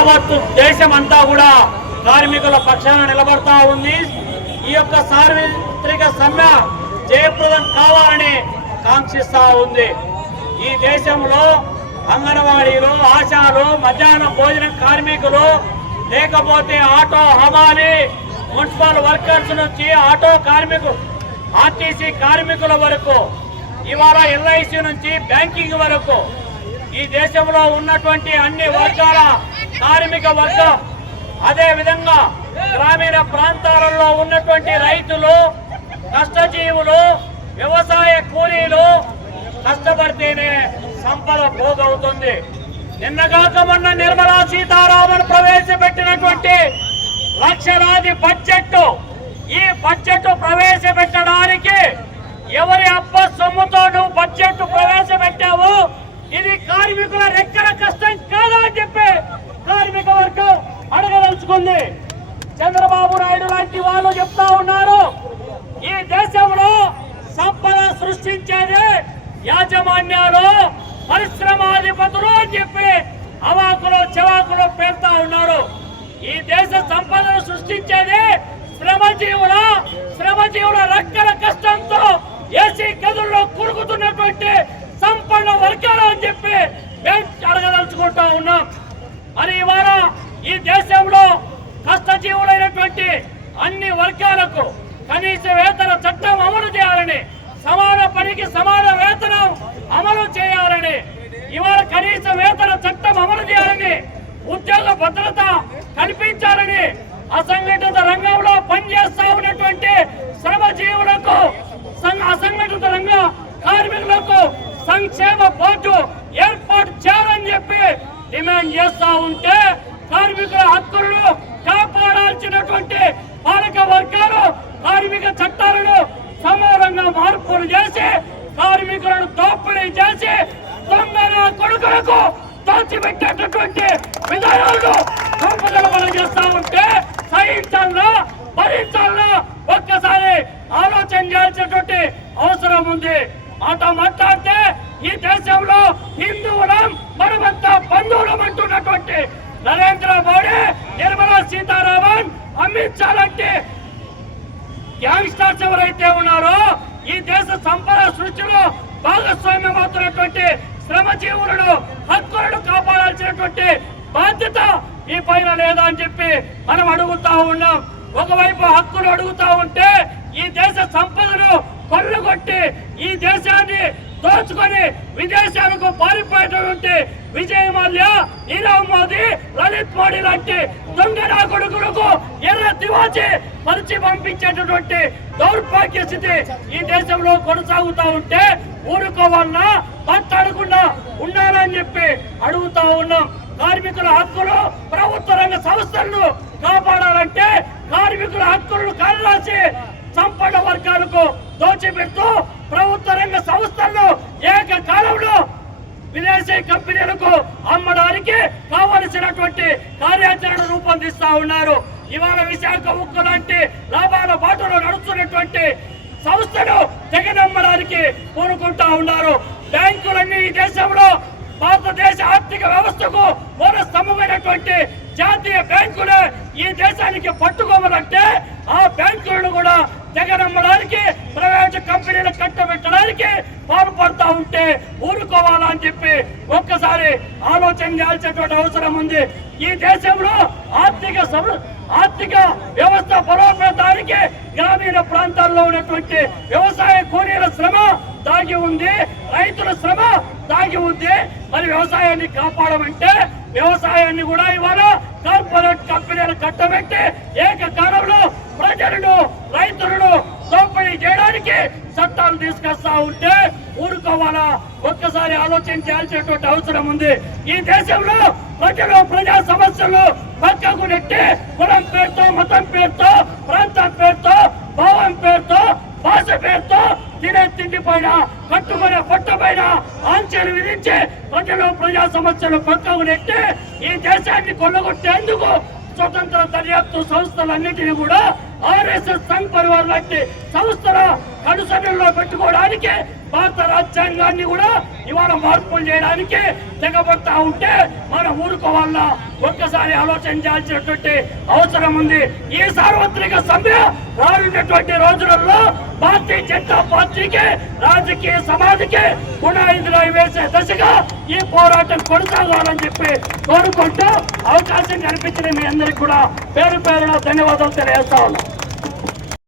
యావత్తు దేశమంతా కూడా కార్మికుల పక్షాన నిలబడతా ఉంది. ఈ యొక్క సార్వత్రిక సమ్మె జయప్రదం కావాలని కాంక్షిస్తా ఉంది. ఈ దేశంలో అంగన్వాడీలు, ఆశాలు, మధ్యాహ్న భోజన కార్మికులు, లేకపోతే ఆటో హమాలి, మున్సిపల్ వర్కర్స్ నుంచి ఆటో కార్మికులు, ఆర్టీసీ కార్మికుల వరకు, ఇవాళ ఎల్ఐసి నుంచి బ్యాంకింగ్ వరకు ఈ దేశంలో ఉన్నటువంటి అన్ని వర్గాల కార్మిక వర్గం, అదే విధంగా గ్రామీణ ప్రాంతాలలో ఉన్నటువంటి రైతులు, కష్టజీవులు, వ్యవసాయ కూలీలు కష్టపడితేనే సంపద పోగవుతుంది. నిన్నగాక మొన్న నిర్మలా సీతారామన్ ప్రవేశపెట్టినటువంటి లక్షలాది బడ్జెట్, ఈ బడ్జెట్ ప్రవేశపెట్టడానికి ఎవరి అబ్బ సొమ్ముతో నువ్వు బడ్జెట్ ప్రవేశపెట్టావు, ఇది కార్మికుల రెక్కల కష్టం కాదా అని చెప్పి కార్మిక వర్గం అడగదలుచుకుంది. చంద్రబాబు నాయుడు లాంటి వాళ్ళు చెప్తా ఉన్నారు, ఈ దేశంలో సంపద సృష్టించేది యాజమాన్యాలు, పరిశ్రమాధిపతులు అని చెప్పి అవాకులు చెవాకులు పేరుతా ఉన్నారు. ఈ దేశ సంపదను సృష్టించేది శ్రమజీవుల రక్కల కష్టంతో ఏసీ గదుల్లో కురుగుతున్నటువంటి సంపన్న వర్గాలు అని చెప్పి మేము అడగదలుచుకుంటా ఉన్నాం. మరి ఇవాళ ఈ దేశంలో కష్టజీవులైనటువంటి అన్ని వర్గాలకు కనీస వేతన చట్టం అమలు చేయాలని, సమాన పనికి సమాన వేతనం అమలు చేయాలని, ఇవాళ కనీస వేతన చట్టం అమలు చేయాలని, ఉద్యోగ భద్రత కల్పించాలని, అసంఘటిత రంగంలో పనిచేస్తా ఉన్నటువంటి శ్రమజీవులకు, అసంఘటిత రంగ కార్మికులకు సంక్షేమ బోర్డు ఏర్పాటు చేయాలని చెప్పి డిమాండ్ చేస్తా ఉంటే, కార్మికుల హక్కులను కాపాడాల్సినటువంటి పాలక వర్గాలు కార్మిక చట్టాలను సమూలంగా మార్పులు చేసి కార్మికులను దోపిడీ చేసి దొంగల కొడుకులకు దాచిపెట్టేటటువంటి విధానాలను రూపకల్పన చేస్తా ఉంటే సహించాలన్నా భరించాలన్నా ఒక్కసారి ఆలోచన చేయాల్సినటువంటి అవసరం ఉంది. మాట్లాడితే ఈ దేశంలో హిందువులం, మనమంతా బంధువులం అంటున్నటువంటి నరేంద్ర మోడీ, నిర్మలా సీతారామన్, అమిత్ షా లాంటి గ్యాంగ్స్టర్స్ ఎవరైతే ఉన్నారో ఈ దేశ సంపద సృష్టిలో భాగస్వామ్యం అవుతున్నటువంటి శ్రమజీవులను హక్కులను కాపాడాల్సినటువంటి బాధ్యత ఈ పైన లేదా అని చెప్పి మనం అడుగుతా ఉన్నాం. ఒకవైపు హక్కులు అడుగుతా ఉంటే ఈ దేశ సంపదను కొల్లగొట్టి ఈ దేశాన్ని దోచుకొని విదేశాలకు పారిపోయేటువంటి విజయ్ మాల్యా, నీరవ్ మోదీ, లలిత్ మోడీ లాంటి దొంగ కొడుకులకు ఎర్ర తివాచి పరిచి పంపించేటటువంటి దౌర్భాగ్య స్థితి ఈ దేశంలో కొనసాగుతా ఉంటే ఊరుకోవాలన్నా మాట్లాడకుండా ఉండాలని చెప్పి అడుగుతా ఉన్నాం. కార్మికుల హక్కులు, ప్రభుత్వ రంగ సంస్థలను కాపాడాలంటే కార్మికుల హక్కులను కాలరాసి సంపన్న వర్గాలకు దోచిపెడుతూ ప్రభుత్వ రంగ సంస్థలను ఏకకాలంలో విదేశీ కంపెనీలకు అమ్మడానికి కావలసినటువంటి కార్యాచరణ రూపొందిస్తా ఉన్నారు. ఇవాళ విశాఖ ఉక్కు లాంటి లాభాల బాటలో నడుస్తున్నటువంటి సంస్థను తెగనమ్మడానికి కోరుకుంటా ఉన్నారు. బ్యాంకులన్నీ ఈ దేశంలో భారతదేశ ఆర్థిక వ్యవస్థకు మూల స్తంభమైనటువంటి జాతీయ బ్యాంకులే ఈ దేశానికి పట్టుకోవాలంటే ఆ బ్యాంకులను కూడా తెగనమ్మడానికి, ప్రైవేట్ కంపెనీలు కట్టబెట్టడానికి పాల్పడతా ఉంటే ఊరుకోవాలని చెప్పి ఒక్కసారి ఆలోచన చేయాల్సినటువంటి అవసరం ఉంది. ఈ దేశంలో ఆర్థిక వ్యవస్థ బలోపేతానికి గ్రామీణ ప్రాంతాల్లో ఉన్నటువంటి వ్యవసాయ కూలీల శ్రమ దాగి ఉంది, రైతుల శ్రమ దాగి ఉంది. మరి వ్యవసాయాన్ని కాపాడమంటే వ్యవసాయాన్ని కూడా ఇవాళ కార్పొరేట్ కంపెనీలు కట్టబెట్టి ఏకకాలంలో ప్రజలను, రైతులను దోపిడీ చేయడానికి చట్టాలు తీసుకొస్తా ఉంటే ఊరుకోవాలా? ఒక్కసారి ఆలోచన చేయాల్సినటువంటి అవసరం ఉంది. ఈ దేశంలో ప్రజా సమస్యలు పక్కకు నెట్టి కులం పేరుతో, మతం పేరుతో, ప్రాంతం పేరుతో, భావం పేరుతో, భాష పేరుతో తినే తిండి పైన, కట్టుకునే పట్ట పైన ఆంక్షలు విధించి ప్రజా సమస్యలు పక్కకు నెట్టి ఈ దేశాన్ని కొల్లగొట్టేందుకు స్వతంత్ర దర్యాప్తు సంస్థలన్నింటినీ కూడా ఆర్ఎస్ఎస్ సంఘ్ పరివార్ లాంటి సంస్థల కనుసన్నల్లో పెట్టుకోవడానికి భారత రాజ్యాంగాన్ని కూడా ఇవాళ మార్పులు చేయడానికి తెగబడతా ఉంటే మనం ఊరుకోవాలన్నా ఒక్కసారి ఆలోచన చేయాల్సినటువంటి అవసరం ఉంది. ఈ సార్వత్రిక సమ్మె రానున్నటువంటి రోజులలో భారతీయ జనతా పార్టీకి రాజకీయ సమాధికి పునాదిలో వేసే దశగా ఈ పోరాటం కొనసాగాలని చెప్పి కోరుకుంటూ అవకాశం కల్పించిన మీ అందరికీ కూడా పేరు పేరున ధన్యవాదాలు తెలియజేస్తా ఉన్నాం.